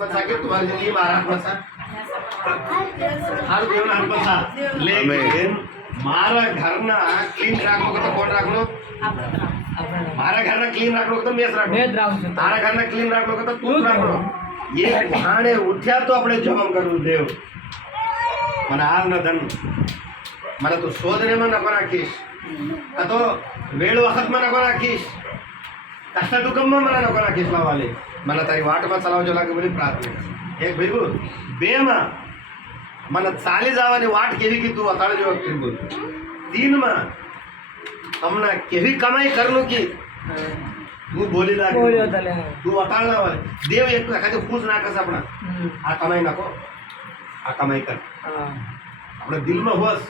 હાથમાં સાકે તમારી જિંદગી મારા હાથમાં સા હારું દેવના હાથમાં સા લેકિન મારા ઘરના ક્લીન રાખવો તો કોણ રાખવું મારા ઘરના ક્લીન રાખવો તો મેં જ રાખવું તારા ઘરના ક્લીન રાખવો તો તું જ રાખવો એ વહાણે ઉઠ્યા તો આપણે જમમ કરવું દેવ મને હાલ ન ધન મને તું શોધરેમાં નકો નાખીશ આ તો વેળ વખતમાં નકો નાખીશ કષ્ટ દુઃખમાં મને નકો નાખીશ લાવાલી મને તારી વાટમાં ચલાવજો લાગે બધી પ્રાર્થના એક ભેગું બેમાં મને ચાલી જવાની વાટ કેવી કી તું અતાળજો ભેગું તીનમાં હમણાં કેવી કમાઈ કરનું કી તું બોલી લાગે તું અતાળ ના હોય દેવ એક એખાદી ખુશ નાખશ આપણા આ કમાઈ નાખો આ કમાઈ કર આપણે દિલમાં હોશ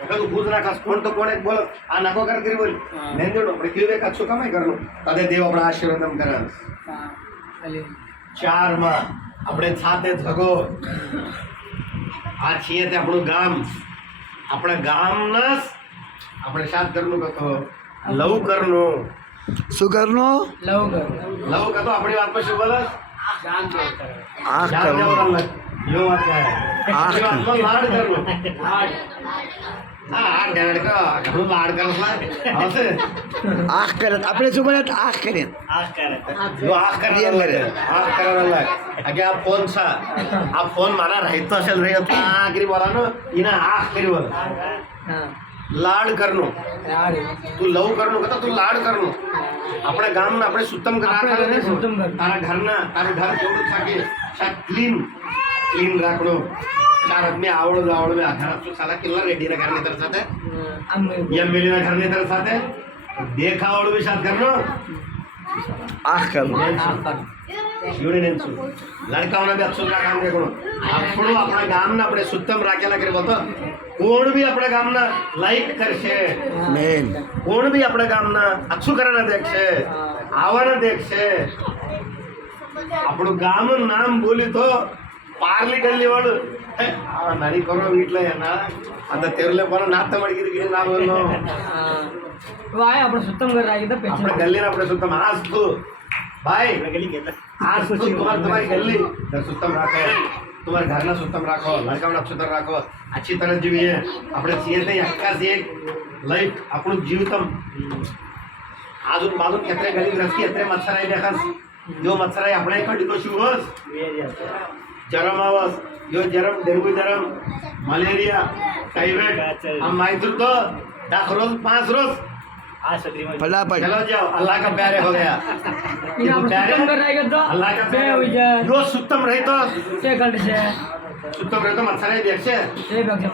એખાદું ખુશ નાખશ કોણ તો કોણ એક બોલો આ નાખો કર કરી બોલ નેંદેડો આપણે કેવું એક અચ્છું કમાઈ કરનું તદે દેવ આપણા આશીર્વાદ કરે ચારમાં આપણે સાથે જગો આ છીએ તે આપણું ગામ આપણા ગામના આપણે સાત કરનું કતો લવ કરનું શું કરનું લવ કતો આપણી વાત પર શું બોલે આંખ કરનું યો વાત કહે આંખ લાડ કરનું હા ડેડ કા ઘણું લાડ કરો હશે આંખ કરે આપણે શું બોલે આંખ કરે જો આંખ કરે આંખ કરે આગે આ ફોન છે આ ફોન મારા રહેતો છે રહી હતા કરી બોલાનો એના આંખ કરી બોલ લાડ કરનો તું લવ કરનો કતો તું લાડ કરનો આપણે ગામના આપણે સુતમ તારા ઘરના તારું ઘર કેવડું થાકે ક્લીન ક્લીન રાખણો चार आदमी आवड़ में आधार तो साला किल्ला रेड्डी ना घरने तरफ साथ है या मेली ना घरने तरफ साथ है देखा आवड़ भी साथ करना आंख करनो शिवने नेंसु लड़काओं भी अच्छो काम देखो આપણો આપણા ગામના આપણે સુત્તમ રાખેલા કરે બોલતો કોણ બી આપણા ગામના લાઈક કરશે મેન કોણ બી આપણા ગામના અચ્છું કરવાના દેખશે આવવાના દેખશે આપણું ગામનું નામ બોલી તો પાર્લી ગલ્લી વાળું ನರಿ ಕೊರೋ ವೀಟ್ಲ ಏನ ಅಂತ ತೆರಲೆ ಬರೋ ನಾತ ಮಾಡಿದ್ರೆ ನಾವು भाई अपने सुतम कर रहा है इधर अपने गली ना अपने सुतम आज तो भाई आज तो तुम्हारी गली सुतम रखो तुम्हारे घर ना सुतम रखो लड़का ना सुतम रखो अच्छी तरह जीविए अपने सीए थे अक्का से एक लाइफ अपन जीवितम आजून बाजून कितने गली रस्ती कितने मच्छर आहे देखा जो मच्छर आहे अपने कडी तो शिवस जरम आवाज यो जरम डेंगू जरम मलेरिया टाइफाइड हम माइथुर तो 10 रोज 5 रोज फटाफट चलो जाओ अल्लाह का प्यारे हो गया सुतम कर रहा है तो अल्लाह का प्यारे हो गया जो सुतम रहे तो सुतम रहे तो मच्छर आहे देखशे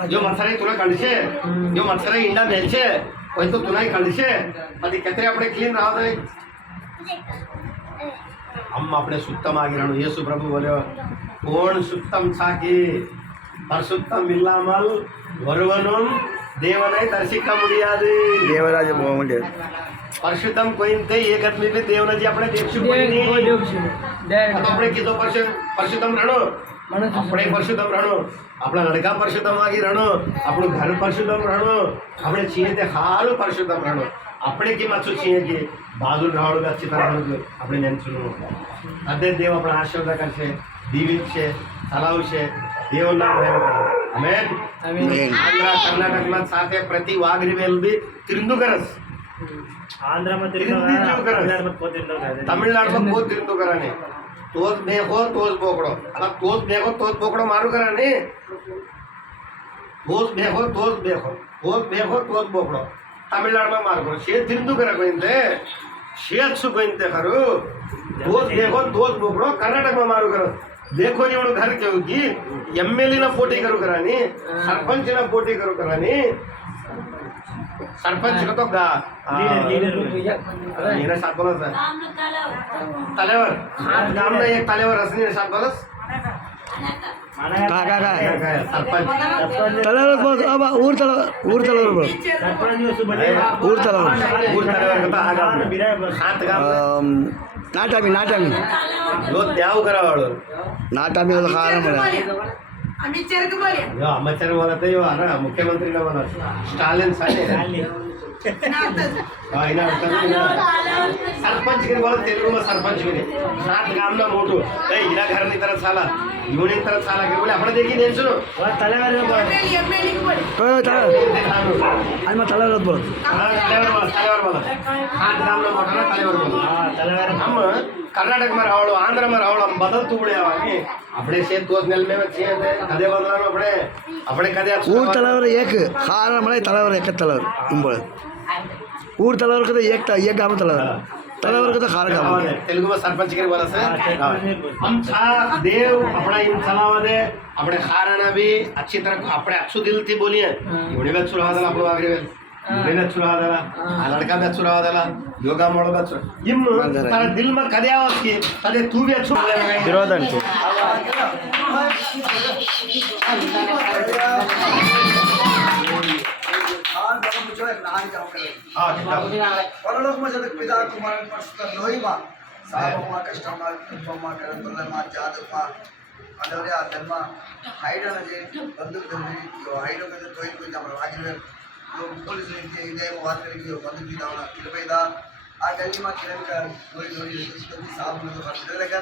जो मच्छर आहे तुला काढशे जो मच्छर आहे इंडा बेलशे पण तो तुला काढशे आधी कतरे આપણે ક્લીન રાહો તો हम આપણે સુતમ ಆಗಿರೋಣ ಯೇಸು ಪ್ರಭು બોલ્યો કોણ સુત્તમ છાકી પરસુત્તમ ಇಲ್ಲಾಮಲ್ વરવનોન દેવને દર્શિક મુડિયાદી દેવરાજ મોહમ્મદ પરશુત્તમ કોઈનતે એક આદમી બી દેવનાજી આપણે દેખશું કોઈ નહીં તો આપણે કીધો પરશુત્તમ રણો આપણે પરશુત્તમ રણો આપણા લડકા પરશુત્તમ આಗಿ રણો આપણું ઘર પરશુત્તમ રણો આપણે છીએ તે હારું પરશુત્તમ રણો આપણે કેમ આછું છીએ કે બાજુ રાવળ अच्छी तरह આપણે નેનસુનો અદે દેવ આપણા આશીર્વાદ કરશે દીવિત છે તલાવ છે દેવના નામ આમેન આમેન આંધ્ર કર્ણાટકમાં સાથે પ્રતિ વાઘરીવેલ બી તિરુંદુકરસ આંધ્રમાં તમિલનાડુમાં બહુ તિરુંદુકરાને તોજ બેહો તોજ બોકડો અલા તોજ બેહો તોજ બોકડો મારું કરાને તોજ બેહો તોજ બેહો તોજ બેહો તોજ બોકડો તમિલનાડુમાં મારું કરો છે તિરુંદુકરા કોઈને શેત કોઈને ખરું તોજ બેહો તોજ બોકડો કર્ણાટકમાં મારું કરો देखो जी वो घर केवू की एमएलए ना पोटी करू करानी सरपंच ना पोटी करू करानी सरपंच का तो लीडर सात बोला था तलेवर गाम ना एक तलेवर असनी सात बोलस का सरपंच तलावर बोल अब ऊर तलावर बोल ऊर तलावर कता आगा सात गाम नाटामी यो द्याव करावाळो नाटामी खाना मला यो अम्मचर बोला तो यो अरे मुख्यमंत्री ना बोला स्टालिन साने સરપંચ કે બોલો તેલુગુમાં સરપંચ કે 7 ગામના મોટું એ હીરા ઘરની તરફ સાલા યુની તરફ સાલા કે બોલે આપણે દેખી દેજો தலைவர் કયો તળાવ આમાં તળાવ જ બોલો தலைவர் બોલો 7 ગામના મોટાના தலைவர் બોલો தலைவர் हम कर्नाटक में रावलो आंध्र में रावलो हम बदलતું પડ્યા આપણે છે તો મેલ મે છે કદે બદલાનો આપણે કદે ಊರ್ ತಲವರು ಏಕ ಹಾರ ಮಳೆ ತಲವರು ಏಕ ತಲವರು ಇಂಬೋಳ ಊರ್ ತಲವರು ಕದ ಏಕ गाम तलवर तलवर कदा खार गाम तेलुगु में सरपंच के बोला से हम छा देव अपना इन चलावा दे अपने खाराना भी अच्छी तरह अपने अच्छु दिल थी बोलिए योनी बेच सुरहा दला आपलो आगरे बेच सुरहा दला लड़का बेच सुरहा दला योगा मोड़ बेच इम तारा दिल में कदे आवत की तदे तू भी अच्छु विरोध अंटू પરલોકમાં જગત પિતા કુમાર પરસ્પર લોહીમાં સાબમાં કષ્ટમાં કૃપમાં કરંદલમાં જાદમાં અડવર્યા ધર્મ હાઈડના જે બંદૂક ધરી હાઈડો કે તોય કોઈ આપણે વાગીને પોલીસ રીતે ઇન્ડિયામાં વાત કરી કે બંદૂક દીધાના કિલબેદા આ ગલીમાં કિલોમીટર દોરી દોરી સાબનો તો ખર્ચ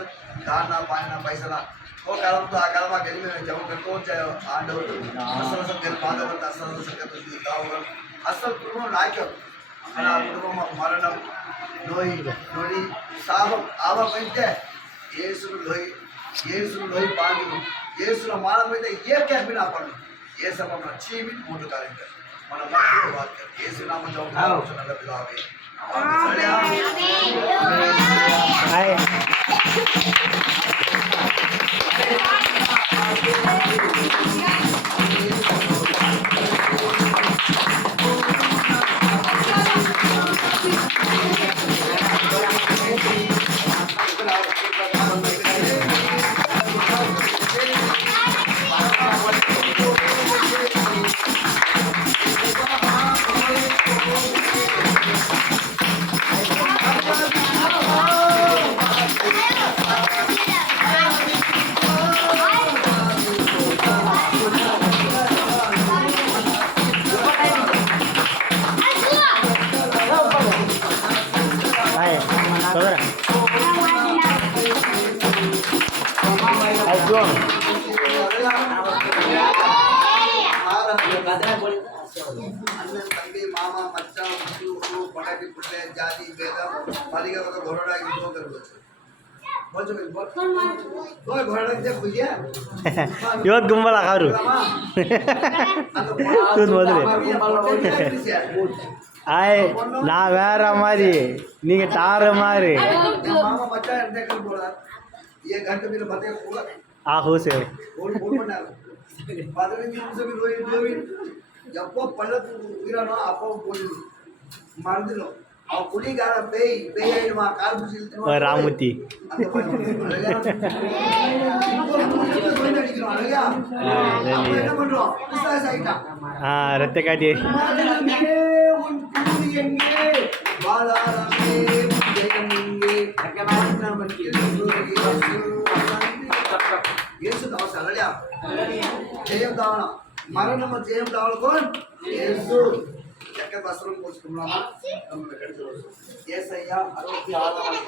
દાના પાણીના પૈસાના वो कालम तो आ कालम गली में जाऊं करतो चाहे आंडो असल असल घर बांधा करता असल असल करतो दाव असल कुटुंब नाक्यो अना कुटुंब मरणम लोई लोई साब आवा पंचे येसु लोई पांडु येसु मार में ये क्या बिना पड़ ये सब अपना चीमी मोटो कार्य मन मन बात कर येसु नाम जाऊं नल बिलावे हाय तंबी मामा मच्चा मसू पटाकी पुटले जाति बेदम मालिका को घोड़ा की दो कर बोल बोल घोड़ा जे बुझिया ಇವತ್ತು ಗುಂಬಳ ಹಾರು ತೂತ್ ಮೊದಲೇ ಆಯ್ ನಾ வேற மாதிரி நீங்க டார மாதிரி मामा मच्चा देखकर बोला ये घंटे में बते होगा आ हो से बोल बना पादरे की उनसे भी रोई जब पल्लत गिरानो आपो बोल मार दिलो आ कुली गारा पे आइड मा कार बुझिल ರಾಮೂತಿ ಹಾ ರತ್ತೆ ಕಾಟಿ జయం దావన మరణమ జయం దావన కోన్ యేసు ఎక్కడ వస్త్రం పోసుకున్నామా యేసయ్య 66